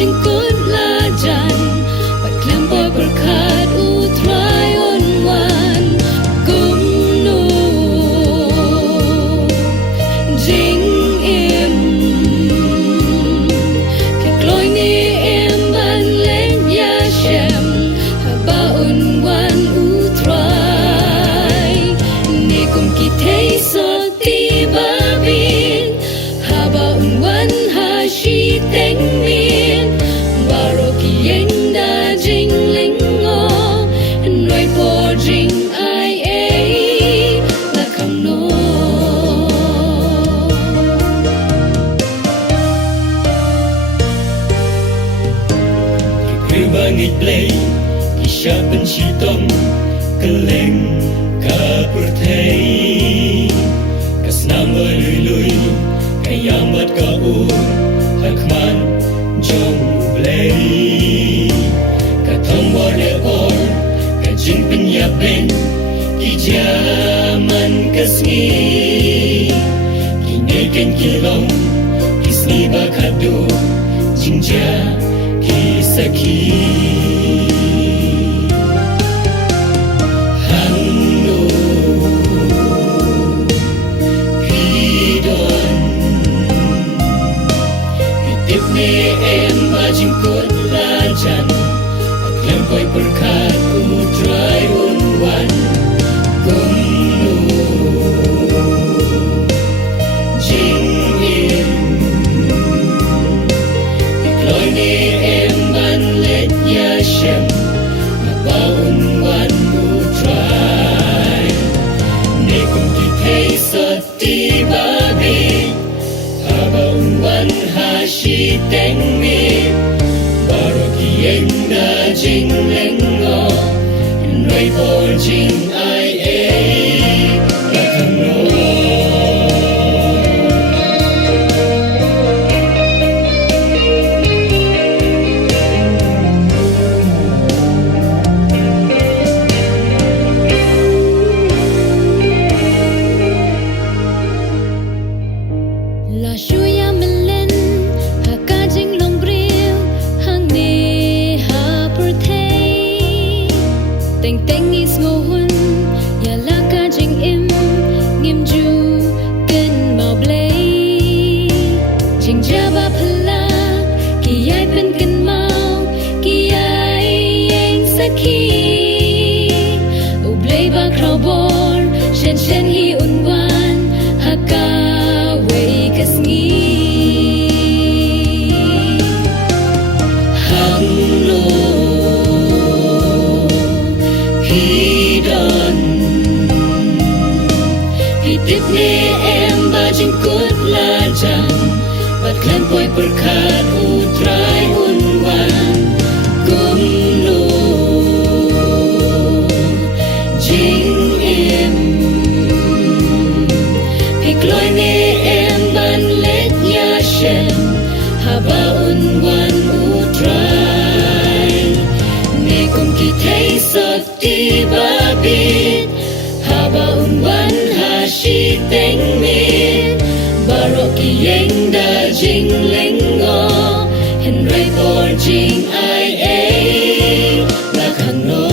jengkut lajan Pat klempoi berkat utrai unwan Gumnu Jing im Ke kloi ni em ban len ya shem Haba unwan utrai Ni kum ki thei so ti babin Haba unwan ha shi teng min Baro ki yeng da jing ling ngo Noi po jing ai ai La kham no Ki bangit play Ki sha pen shi tom Keleng ka perthei Kasnam lui lui Kayamat ka u Hakman jong play Ka thong bo le or Ka jing pen ya ben Ki jaman kasngi Ki neken ki long Ki sni ba khadu Jing ja ki sakhi em ba jengkut lajan klempoi berkat utrai unwan Gumnu Jing im Ikloi ni em ban let ya shem Ba unwan utrai Ni kum ki thei sot ti babi Haba unwan ha shi teng mi Baro ki yeng da jing leng ngo Noi po jing ai ai La kham no La shuya melen Haka jing long briu Hang ni ha per thei Teng teng is ngô hun Ya la ka jing im Ngim ju Ken mau blei Jing ja ba phala Ki yai pen ken mau Ki yai yeng sakhi U blei ba krau bor Shen shen hi unwan Haka wei kasngi Hanglo Hidon Hidip ni em ba jengkut lajan Pat klempoi berkat utrai unwan Gumnu Jing im Pikloi ni em ban let ya shem Haba unwan utrai Ni kum ki thei sot ti babit Haba unwan ha shi teng min Baro ki yeng da jing leng ngo Hen rei por jing ai ai La khang no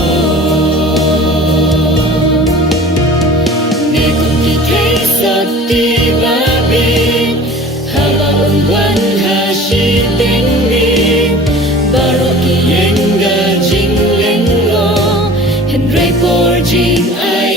Ni kum ki thei sot ti babit Haba unwan ha shi teng min Baro ki yeng da jing leng ngo Hen rei por jing ai